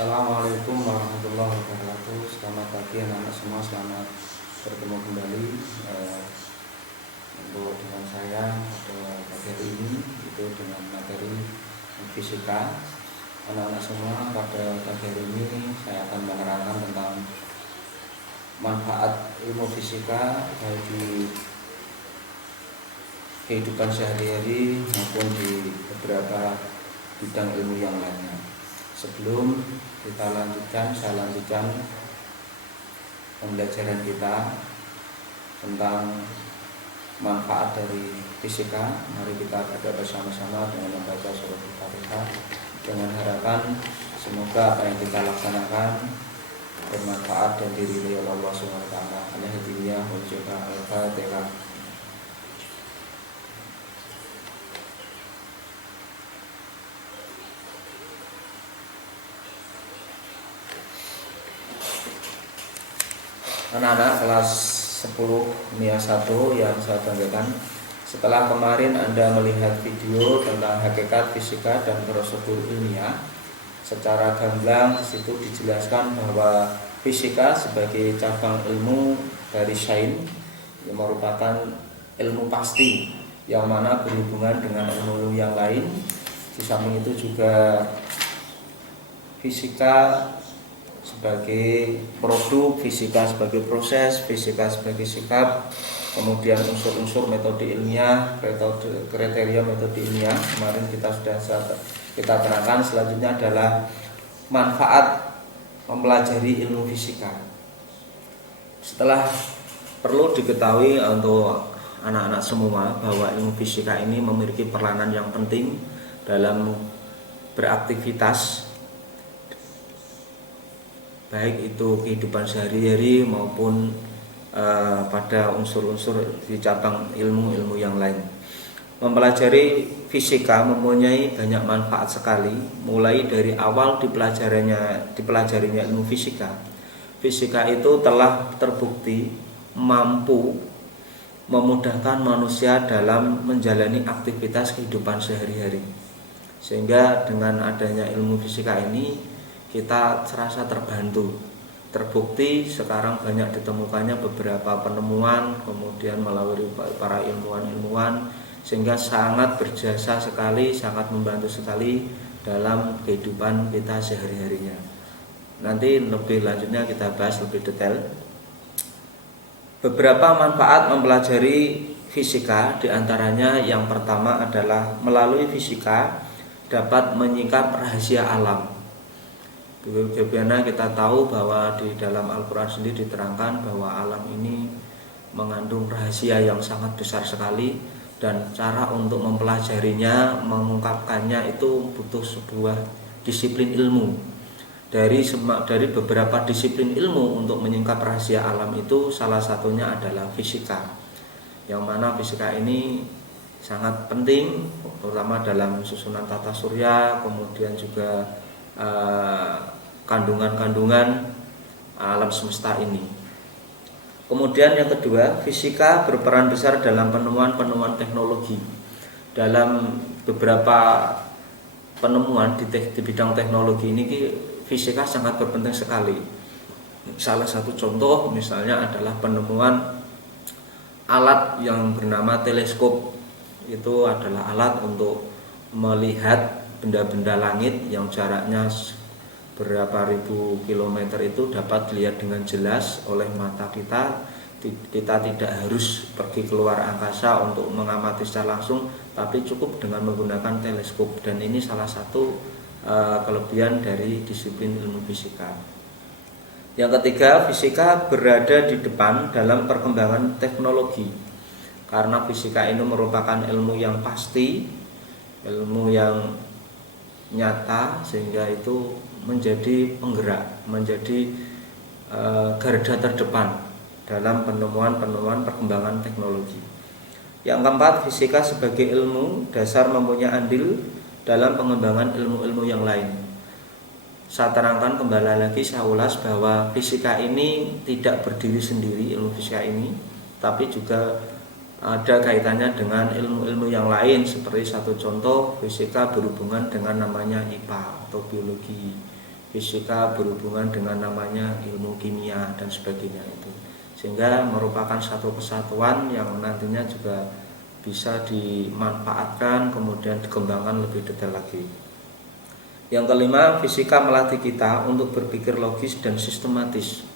Assalamualaikum warahmatullahi wabarakatuh. Selamat pagi anak-anak semua, selamat bertemu kembali untuk dengan saya pada pagi hari ini, itu dengan materi fisika. Anak-anak semua, pada pagi hari ini saya akan menerangkan tentang manfaat ilmu fisika baik di kehidupan sehari-hari maupun di beberapa bidang ilmu yang lainnya. Sebelum saya lanjutkan pembelajaran kita tentang manfaat dari fisika. Mari kita baca bersama-sama dengan membaca surah Al-Fatihah, dengan harapan semoga apa yang kita laksanakan bermanfaat dan diridhai oleh Allah Subhanahu wa taala. Alhamdulillah wa Al-Fatihah. Anak-anak kelas 10 MIA 1 yang saya banggakan, setelah kemarin Anda melihat video tentang hakikat fisika dan prosedur ilmiah, secara gamblang di situ dijelaskan bahwa fisika sebagai cabang ilmu dari sains yang merupakan ilmu pasti yang mana berhubungan dengan ilmu yang lain. Di samping itu juga fisika sebagai produk, fisika sebagai proses, fisika sebagai sikap, kemudian unsur-unsur metode ilmiah, kriteria metode ilmiah. Kemarin kita terangkan. Selanjutnya adalah manfaat mempelajari ilmu fisika. Setelah perlu diketahui untuk anak-anak semua bahwa ilmu fisika ini memiliki peranan yang penting dalam beraktivitas, baik itu kehidupan sehari-hari maupun pada unsur-unsur di cabang ilmu-ilmu yang lain. Mempelajari fisika mempunyai banyak manfaat sekali, mulai dari awal dipelajarinya ilmu fisika. Fisika itu telah terbukti mampu memudahkan manusia dalam menjalani aktivitas kehidupan sehari-hari. Sehingga dengan adanya ilmu fisika ini kita serasa terbantu. Terbukti sekarang banyak ditemukannya beberapa penemuan, kemudian melalui para ilmuwan-ilmuwan, sehingga sangat berjasa sekali, sangat membantu sekali dalam kehidupan kita sehari-harinya. Nanti lebih lanjutnya kita bahas lebih detail. Beberapa manfaat mempelajari fisika, diantaranya yang pertama adalah melalui fisika dapat menyingkap rahasia alam. Bagaimana kita tahu bahwa di dalam Al-Quran sendiri diterangkan bahwa alam ini mengandung rahasia yang sangat besar sekali, dan cara untuk mempelajarinya, mengungkapkannya itu butuh sebuah disiplin ilmu. Dari beberapa disiplin ilmu untuk menyingkap rahasia alam itu salah satunya adalah fisika, yang mana fisika ini sangat penting terutama dalam susunan tata surya, kemudian juga kandungan-kandungan alam semesta ini. Kemudian yang kedua, fisika berperan besar dalam penemuan-penemuan teknologi. Dalam beberapa penemuan di bidang teknologi ini, fisika sangat berpenting sekali. Salah satu contoh misalnya adalah penemuan alat yang bernama teleskop. Itu adalah alat untuk melihat benda-benda langit yang jaraknya berapa ribu kilometer itu dapat dilihat dengan jelas oleh mata kita. Kita tidak harus pergi keluar angkasa untuk mengamati secara langsung, tapi cukup dengan menggunakan teleskop. Dan ini salah satu kelebihan dari disiplin ilmu fisika. Yang ketiga, fisika berada di depan dalam perkembangan teknologi, karena fisika ini merupakan ilmu yang pasti, ilmu yang nyata, sehingga itu menjadi penggerak, menjadi garda terdepan dalam penemuan-penemuan perkembangan teknologi. Yang keempat, fisika sebagai ilmu dasar mempunyai andil dalam pengembangan ilmu-ilmu yang lain. Saya terangkan kembali lagi, saya ulas bahwa fisika ini tidak berdiri sendiri, ilmu fisika ini, tapi juga ada kaitannya dengan ilmu-ilmu yang lain. Seperti satu contoh, fisika berhubungan dengan namanya IPA atau biologi. fisika berhubungan dengan namanya ilmu kimia dan sebagainya itu, sehingga merupakan satu kesatuan yang nantinya juga bisa dimanfaatkan kemudian dikembangkan lebih detail lagi. Yang kelima, fisika melatih kita untuk berpikir logis dan sistematis.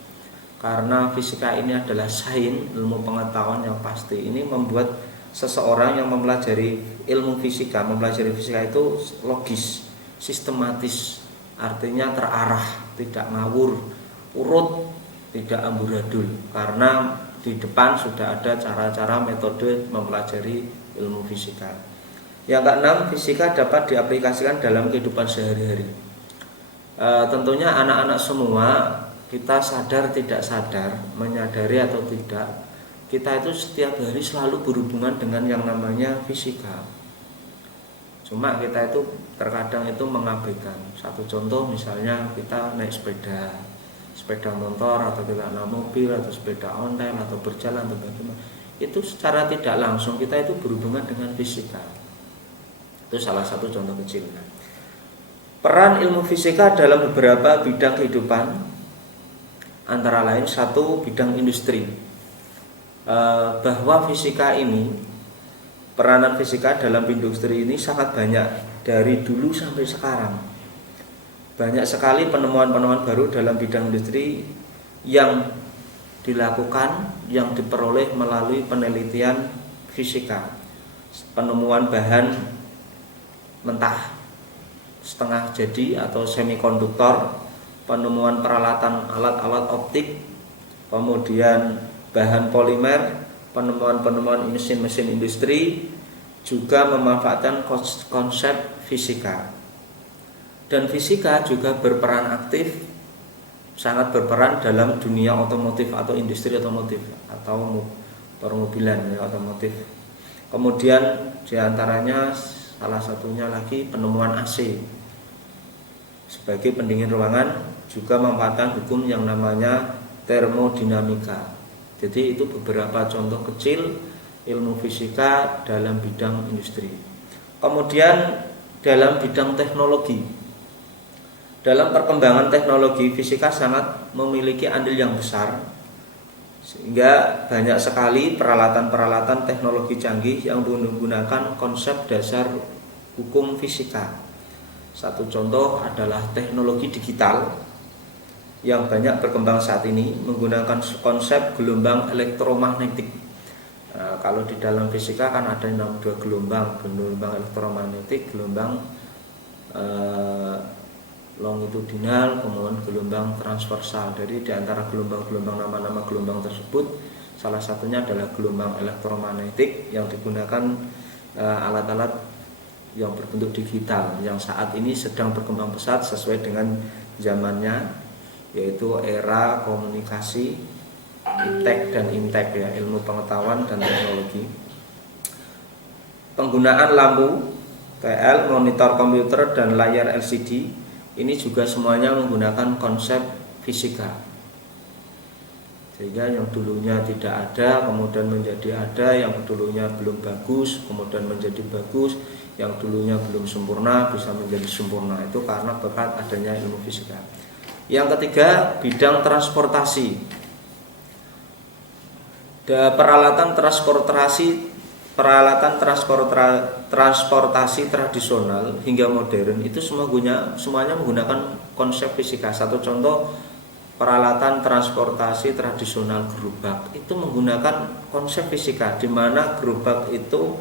Karena fisika ini adalah sains, ilmu pengetahuan yang pasti. Ini membuat seseorang yang mempelajari ilmu fisika, mempelajari fisika itu logis, sistematis, artinya terarah, tidak ngawur, urut, tidak amburadul. Karena di depan sudah ada cara-cara metode mempelajari ilmu fisika. Yang keenam, fisika dapat diaplikasikan dalam kehidupan sehari-hari. Tentunya anak-anak semua, kita sadar tidak sadar, menyadari atau tidak, kita itu setiap hari selalu berhubungan dengan yang namanya fisika. Cuma kita itu terkadang itu mengabaikan. Satu contoh misalnya kita naik sepeda motor, atau kita naik mobil, atau sepeda ontel, atau berjalan atau bagaimana, itu secara tidak langsung kita itu berhubungan dengan fisika. Itu salah satu contoh kecil. Peran ilmu fisika dalam beberapa bidang kehidupan, antara lain satu, bidang industri. Bahwa fisika ini, peranan fisika dalam industri ini sangat banyak dari dulu sampai sekarang. Banyak sekali penemuan-penemuan baru dalam bidang industri yang dilakukan, yang diperoleh melalui penelitian fisika. Penemuan bahan mentah setengah jadi atau semikonduktor, penemuan peralatan alat-alat optik, kemudian bahan polimer, penemuan-penemuan mesin-mesin industri, juga memanfaatkan konsep fisika. Dan fisika juga berperan aktif, sangat berperan dalam dunia otomotif atau industri otomotif atau permobilan ya, otomotif. Kemudian diantaranya salah satunya lagi penemuan AC sebagai pendingin ruangan, juga memanfaatkan hukum yang namanya termodinamika. Jadi itu beberapa contoh kecil ilmu fisika dalam bidang industri. Kemudian dalam bidang teknologi, dalam perkembangan teknologi, fisika sangat memiliki andil yang besar, sehingga banyak sekali peralatan-peralatan teknologi canggih yang menggunakan konsep dasar hukum fisika. Satu contoh adalah teknologi digital yang banyak berkembang saat ini menggunakan konsep gelombang elektromagnetik. Kalau di dalam fisika kan ada yang dua gelombang elektromagnetik, gelombang longitudinal, kemudian gelombang transversal. Jadi di antara gelombang-gelombang, nama-nama gelombang tersebut, salah satunya adalah gelombang elektromagnetik yang digunakan alat-alat yang berbentuk digital yang saat ini sedang berkembang pesat sesuai dengan zamannya, yaitu era komunikasi, iptek dan intek ya, ilmu pengetahuan dan teknologi. Penggunaan lampu TL, monitor komputer dan layar LCD ini juga semuanya menggunakan konsep fisika. Sehingga yang dulunya tidak ada kemudian menjadi ada, yang dulunya belum bagus kemudian menjadi bagus, yang dulunya belum sempurna bisa menjadi sempurna. Itu karena berkat adanya ilmu fisika. Yang ketiga, bidang transportasi. Peralatan transportasi tradisional hingga modern itu semuanya menggunakan konsep fisika. Satu contoh, peralatan transportasi tradisional gerobak itu menggunakan konsep fisika, di mana gerobak itu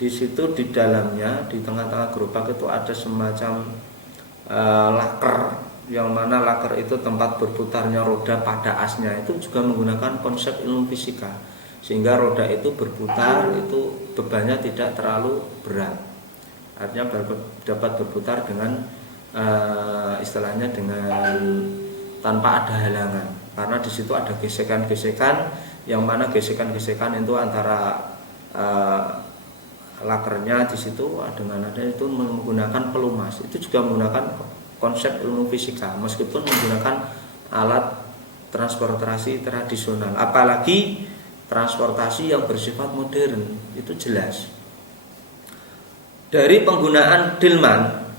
di situ di dalamnya, di tengah-tengah gerobak itu ada semacam laker, yang mana laker itu tempat berputarnya roda pada asnya. Itu juga menggunakan konsep ilmu fisika, sehingga roda itu berputar, itu bebannya tidak terlalu berat, artinya dapat berputar dengan istilahnya dengan tanpa ada halangan, karena di situ ada gesekan-gesekan, yang mana gesekan-gesekan itu antara lakernya di situ dengan ada itu menggunakan pelumas. Itu juga menggunakan konsep ilmu fisika meskipun menggunakan alat transportasi tradisional, apalagi transportasi yang bersifat modern. Itu jelas dari penggunaan delman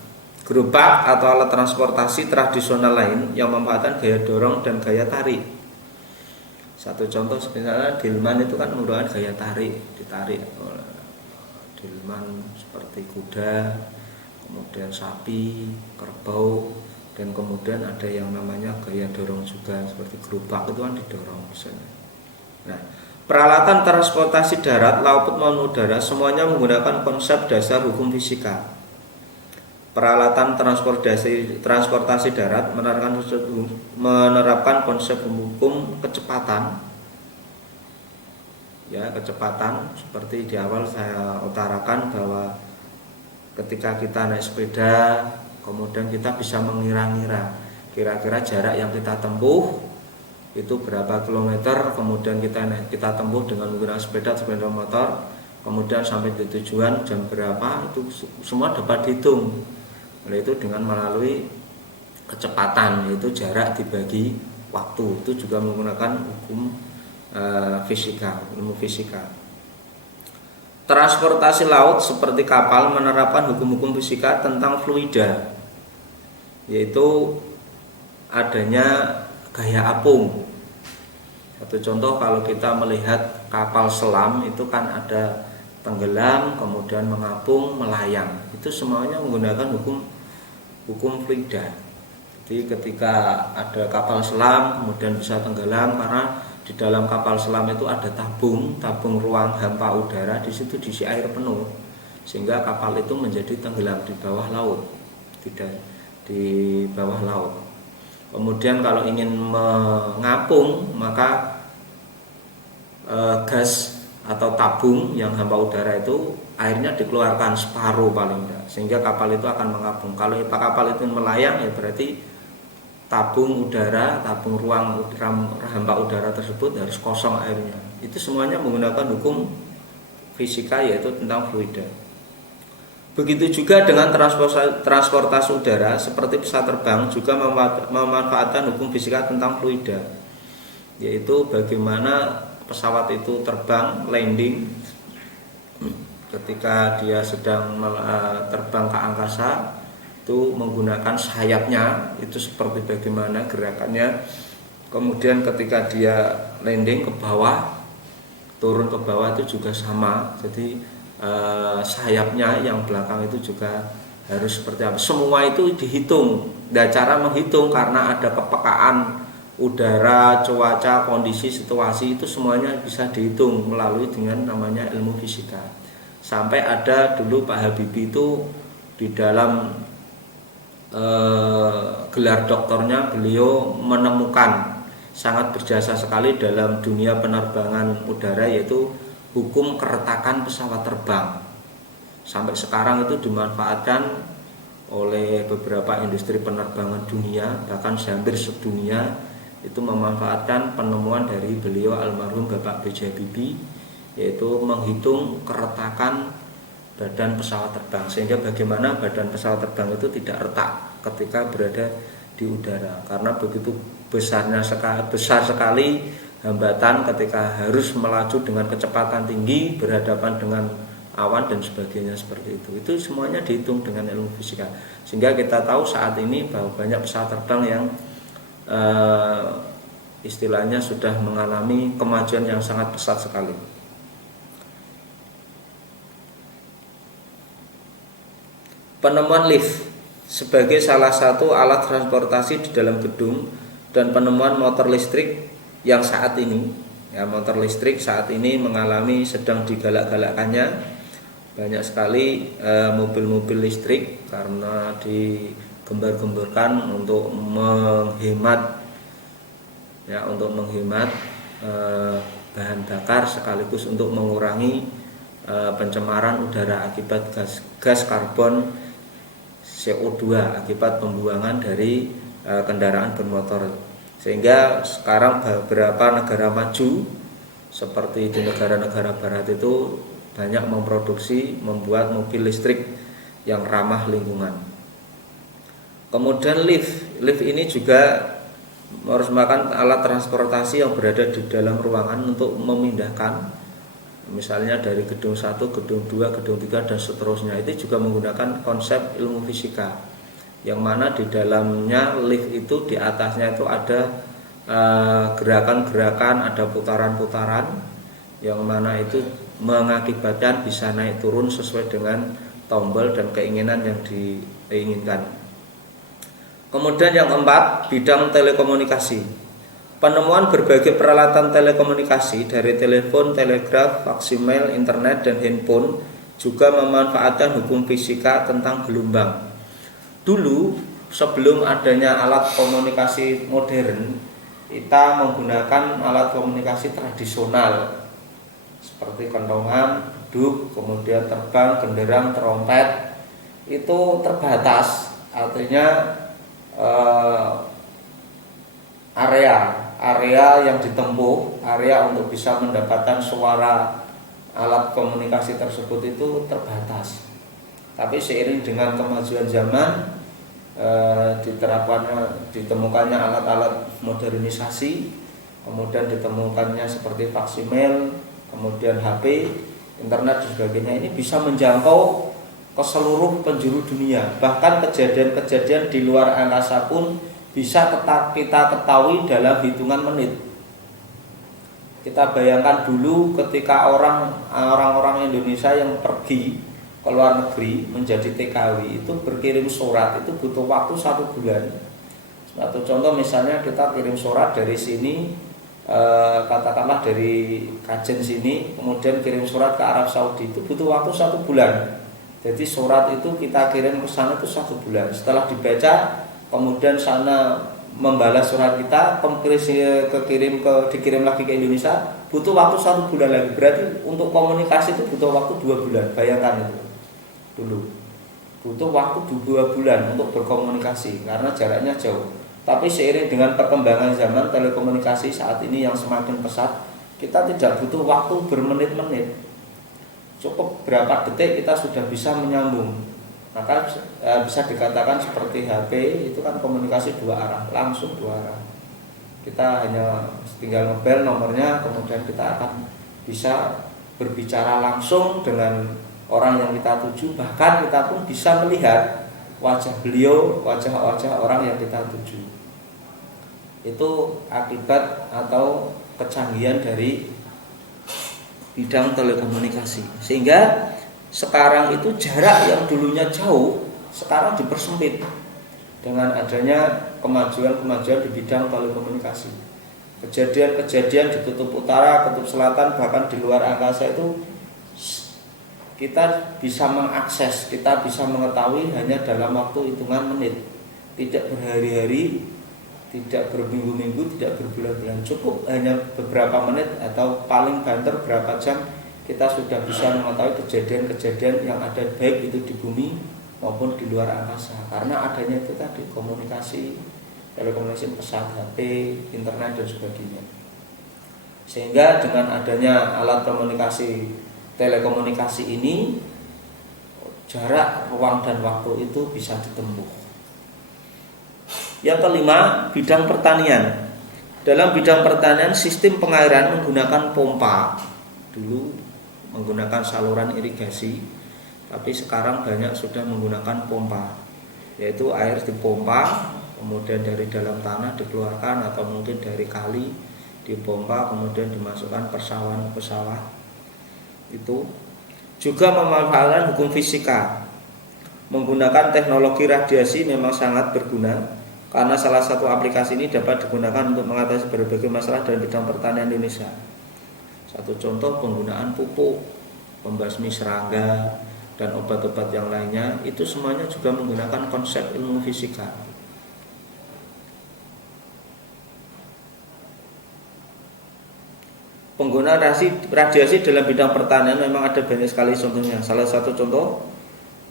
Gerobak atau alat transportasi tradisional lain yang memanfaatkan gaya dorong dan gaya tarik. Satu contoh misalnya delman itu kan menggunakan gaya tarik, ditarik oleh delman seperti kuda, kemudian sapi, kerbau, dan kemudian ada yang namanya gaya dorong juga seperti gerobak itu kan didorong misalnya. Nah, peralatan transportasi darat, laut maupun udara semuanya menggunakan konsep dasar hukum fisika. Peralatan transportasi darat menerapkan konsep hukum kecepatan. Ya, kecepatan seperti di awal saya utarakan bahwa ketika kita naik sepeda, kemudian kita bisa mengira-ngira kira-kira jarak yang kita tempuh itu berapa kilometer, kemudian kita tempuh dengan menggunakan sepeda motor, kemudian sampai di tujuan jam berapa, itu semua dapat dihitung. Oleh itu dengan melalui kecepatan, yaitu jarak dibagi waktu, itu juga menggunakan hukum fisika, ilmu fisika. Transportasi laut seperti kapal menerapkan hukum-hukum fisika tentang fluida, yaitu adanya gaya apung. Satu contoh kalau kita melihat kapal selam itu kan ada tenggelam, kemudian mengapung, melayang. Itu semuanya menggunakan hukum fluida. Jadi ketika ada kapal selam kemudian bisa tenggelam karena di dalam kapal selam itu ada tabung ruang hampa udara, di situ diisi air penuh sehingga kapal itu menjadi tenggelam di bawah laut, tidak di bawah laut. Kemudian kalau ingin mengapung maka gas atau tabung yang hampa udara itu airnya dikeluarkan separuh paling tidak, sehingga kapal itu akan mengapung. Kalau kapal itu melayang ya berarti tabung ruang hampa udara tersebut harus kosong airnya. Itu semuanya menggunakan hukum fisika, yaitu tentang fluida. Begitu juga dengan transportasi udara seperti pesawat terbang juga memanfaatkan hukum fisika tentang fluida, yaitu bagaimana pesawat itu terbang, landing, ketika dia sedang terbang ke angkasa itu menggunakan sayapnya, itu seperti bagaimana gerakannya. Kemudian ketika dia landing ke bawah, turun ke bawah itu juga sama. Jadi sayapnya yang belakang itu juga harus seperti apa. Semua itu dihitung. Dan cara menghitung karena ada kepekaan udara, cuaca, kondisi, situasi, itu semuanya bisa dihitung melalui dengan namanya ilmu fisika. Sampai ada dulu Pak Habibie itu di dalam gelar doktornya beliau menemukan sangat berjasa sekali dalam dunia penerbangan udara, yaitu hukum keretakan pesawat terbang. Sampai sekarang itu dimanfaatkan oleh beberapa industri penerbangan dunia, bahkan hampir sedunia itu memanfaatkan penemuan dari beliau almarhum Bapak B.J. Habibie, yaitu menghitung keretakan badan pesawat terbang, sehingga bagaimana badan pesawat terbang itu tidak retak ketika berada di udara, karena begitu besar sekali hambatan ketika harus melaju dengan kecepatan tinggi berhadapan dengan awan dan sebagainya seperti itu. Itu semuanya dihitung dengan ilmu fisika, sehingga kita tahu saat ini bahwa banyak pesawat terbang yang istilahnya sudah mengalami kemajuan yang sangat pesat sekali. Penemuan lift sebagai salah satu alat transportasi di dalam gedung dan penemuan motor listrik yang saat ini, ya, motor listrik saat ini mengalami sedang digalak-galakkannya banyak sekali mobil-mobil listrik karena digembar-gemborkan untuk menghemat bahan bakar sekaligus untuk mengurangi pencemaran udara akibat gas karbon CO2 akibat pembuangan dari kendaraan bermotor. Sehingga sekarang beberapa negara maju seperti di negara-negara barat itu banyak membuat mobil listrik yang ramah lingkungan. Kemudian lift ini juga merupakan alat transportasi yang berada di dalam ruangan untuk memindahkan misalnya dari gedung 1, gedung 2, gedung 3 dan seterusnya. Itu juga menggunakan konsep ilmu fisika. yang mana di dalamnya lift itu di atasnya itu ada gerakan-gerakan, ada putaran-putaran yang mana itu mengakibatkan bisa naik turun sesuai dengan tombol dan keinginan yang diinginkan. Kemudian yang keempat, bidang telekomunikasi. Penemuan berbagai peralatan telekomunikasi dari telepon, telegraf, faksimiil, internet, dan handphone juga memanfaatkan hukum fisika tentang gelombang. Dulu sebelum adanya alat komunikasi modern, kita menggunakan alat komunikasi tradisional seperti kentongan, beduk, kemudian terbang, genderang, trompet. Itu terbatas, artinya area yang ditempuh, area untuk bisa mendapatkan suara alat komunikasi tersebut itu terbatas. Tapi seiring dengan kemajuan zaman, ditemukannya alat-alat modernisasi, kemudian ditemukannya seperti faksimiil, kemudian HP, internet dan sebagainya, ini bisa menjangkau ke seluruh penjuru dunia. Bahkan kejadian-kejadian di luar angkasa pun bisa kita ketahui dalam hitungan menit. Kita bayangkan dulu ketika orang-orang Indonesia yang pergi ke luar negeri menjadi TKW itu berkirim surat itu butuh waktu 1 bulan. Satu contoh misalnya kita kirim surat dari sini, katakanlah dari Kajen sini, kemudian kirim surat ke Arab Saudi, itu butuh waktu 1 bulan. Jadi surat itu kita kirim ke sana itu 1 bulan. Setelah dibaca, kemudian sana membalas surat kita, dikirim lagi ke Indonesia, butuh waktu 1 bulan lagi. Berarti untuk komunikasi itu butuh waktu 2 bulan. Bayangkan itu dulu, butuh waktu 2 bulan untuk berkomunikasi karena jaraknya jauh. Tapi seiring dengan perkembangan zaman telekomunikasi saat ini yang semakin pesat, kita tidak butuh waktu bermenit-menit. Cukup berapa detik kita sudah bisa menyambung. Maka bisa dikatakan seperti HP itu kan komunikasi 2 arah, langsung 2 arah. Kita hanya tinggal ngebel nomornya, kemudian kita akan bisa berbicara langsung dengan orang yang kita tuju. Bahkan kita pun bisa melihat wajah beliau, wajah-wajah orang yang kita tuju. Itu akibat atau kecanggihan dari bidang telekomunikasi. Sehingga sekarang itu jarak yang dulunya jauh sekarang dipersempit dengan adanya kemajuan-kemajuan di bidang telekomunikasi. Kejadian-kejadian di kutub utara, kutub selatan, bahkan di luar angkasa itu kita bisa mengakses, kita bisa mengetahui hanya dalam waktu hitungan menit. Tidak berhari-hari, tidak berminggu-minggu, tidak berbulan-bulan. Cukup hanya beberapa menit atau paling banter berapa jam kita sudah bisa mengetahui kejadian-kejadian yang ada baik itu di bumi maupun di luar angkasa. Karena adanya itu tadi komunikasi, telekomunikasi pesat, HP, internet dan sebagainya. Sehingga dengan adanya alat komunikasi telekomunikasi ini, jarak, ruang dan waktu itu bisa ditempuh. Yang kelima, bidang pertanian. Dalam bidang pertanian, sistem pengairan menggunakan pompa. Dulu menggunakan saluran irigasi, tapi sekarang banyak sudah menggunakan pompa, yaitu air dipompa, kemudian dari dalam tanah dikeluarkan atau mungkin dari kali dipompa, kemudian dimasukkan persawahan ke sawah. Itu juga memanfaatkan hukum fisika. Menggunakan teknologi radiasi memang sangat berguna, karena salah satu aplikasi ini dapat digunakan untuk mengatasi berbagai masalah dalam bidang pertanian Indonesia. Satu contoh, penggunaan pupuk, pembasmi serangga, dan obat-obat yang lainnya, itu semuanya juga menggunakan konsep ilmu fisika. Penggunaan radiasi dalam bidang pertanian memang ada banyak sekali contohnya. Salah satu contoh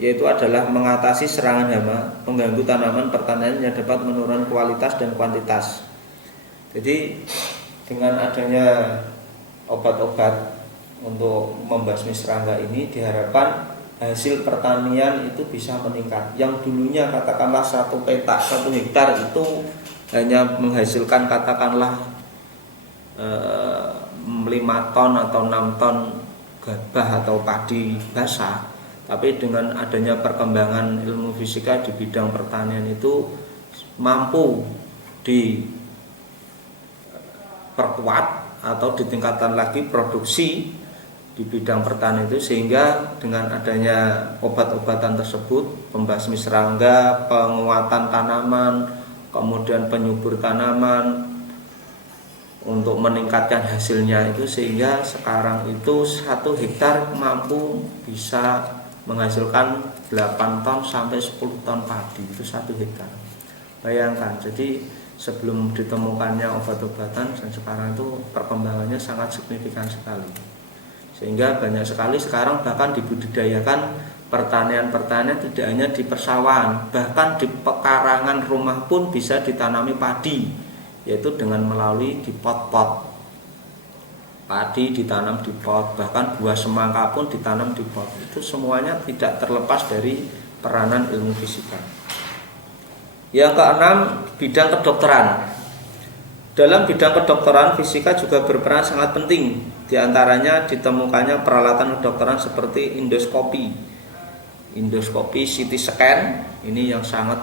yaitu adalah mengatasi serangan hama pengganggu tanaman pertanian yang dapat menurunkan kualitas dan kuantitas. Jadi dengan adanya obat-obat untuk membasmi serangga ini diharapkan hasil pertanian itu bisa meningkat. Yang dulunya katakanlah 1 petak 1 hektar itu hanya menghasilkan katakanlah 5 ton atau 6 ton gabah atau padi basah, Tapi dengan adanya perkembangan ilmu fisika di bidang pertanian itu mampu diperkuat atau ditingkatkan lagi produksi di bidang pertanian itu, sehingga dengan adanya obat-obatan tersebut, pembasmi serangga, penguatan tanaman, kemudian penyubur tanaman untuk meningkatkan hasilnya itu, sehingga sekarang itu 1 hektar mampu bisa menghasilkan 8 ton sampai 10 ton padi itu 1 hektar. Bayangkan, jadi sebelum ditemukannya obat-obatan dan sekarang itu perkembangannya sangat signifikan sekali. Sehingga banyak sekali sekarang bahkan dibudidayakan pertanian-pertanian tidak hanya di persawahan, bahkan di pekarangan rumah pun bisa ditanami padi, yaitu dengan melalui di pot-pot. Padi ditanam di pot, bahkan buah semangka pun ditanam di pot. Itu semuanya tidak terlepas dari peranan ilmu fisika. Yang keenam, bidang kedokteran. Dalam bidang kedokteran, fisika juga berperan sangat penting. Di antaranya ditemukannya peralatan kedokteran seperti endoskopi, CT scan, ini yang sangat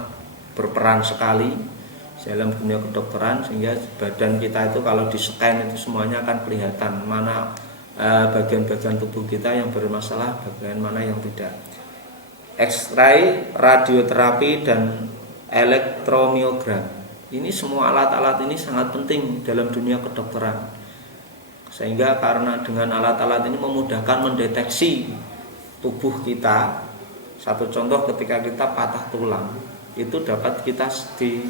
berperan sekali dalam dunia kedokteran, sehingga badan kita itu kalau di scan itu semuanya akan kelihatan mana bagian-bagian tubuh kita yang bermasalah, bagian mana yang tidak. X-ray, radioterapi, dan elektromiogram, ini semua alat-alat ini sangat penting dalam dunia kedokteran, sehingga karena dengan alat-alat ini memudahkan mendeteksi tubuh kita. Satu contoh, ketika kita patah tulang itu dapat kita di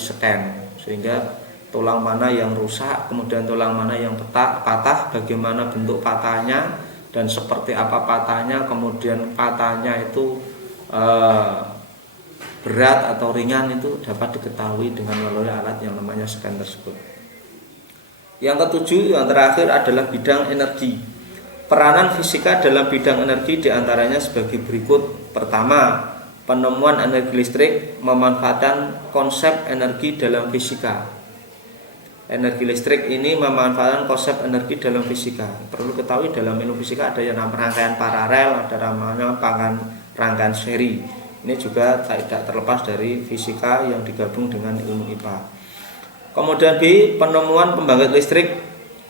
scan, sehingga tulang mana yang rusak, kemudian tulang mana yang patah, bagaimana bentuk patahnya dan seperti apa patahnya, kemudian patahnya itu berat atau ringan, itu dapat diketahui dengan melalui alat yang namanya scan tersebut. Yang ketujuh, yang terakhir adalah bidang energi. Peranan fisika dalam bidang energi diantaranya sebagai berikut. Pertama, penemuan energi listrik, memanfaatkan konsep energi dalam fisika. Energi listrik ini memanfaatkan konsep energi dalam fisika. Perlu ketahui dalam ilmu fisika ada yang namanya rangkaian paralel, ada namanya rangkaian seri. Ini juga tidak terlepas dari fisika yang digabung dengan ilmu IPA. Kemudian B, penemuan pembangkit listrik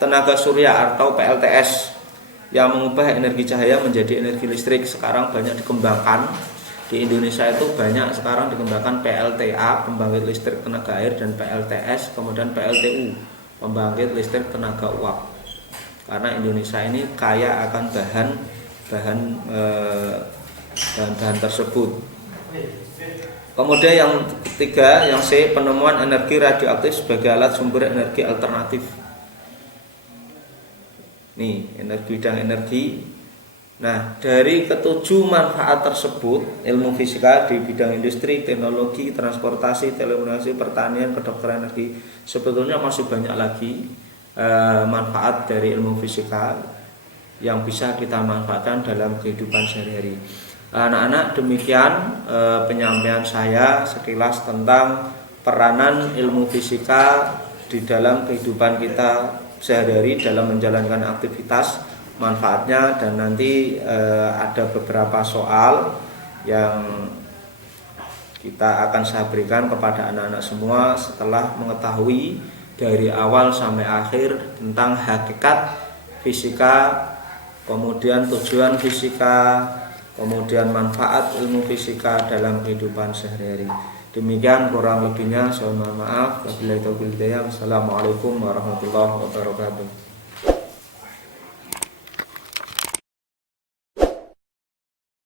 tenaga surya atau PLTS yang mengubah energi cahaya menjadi energi listrik. Sekarang banyak dikembangkan. Di Indonesia itu banyak sekarang dikembangkan PLTA, pembangkit listrik tenaga air, dan PLTS, kemudian PLTU, pembangkit listrik tenaga uap. Karena Indonesia ini kaya akan bahan tersebut. Kemudian yang ketiga, yang C, penemuan energi radioaktif sebagai alat sumber energi alternatif. Nih, bidang energi. Nah, dari ketujuh manfaat tersebut, ilmu fisika di bidang industri, teknologi, transportasi, telekomunikasi, pertanian, kedokteran energi, sebetulnya masih banyak lagi manfaat dari ilmu fisika yang bisa kita manfaatkan dalam kehidupan sehari-hari. Anak-anak, demikian penyampaian saya sekilas tentang peranan ilmu fisika di dalam kehidupan kita sehari-hari dalam menjalankan aktivitas, manfaatnya, dan nanti ada beberapa soal yang kita akan saya berikan kepada anak-anak semua setelah mengetahui dari awal sampai akhir tentang hakikat fisika, kemudian tujuan fisika, kemudian manfaat ilmu fisika dalam kehidupan sehari-hari. Demikian, kurang lebihnya saya mohon maaf. Wabillahi taufiq wal hidayah. Wassalamualaikum warahmatullahi wabarakatuh.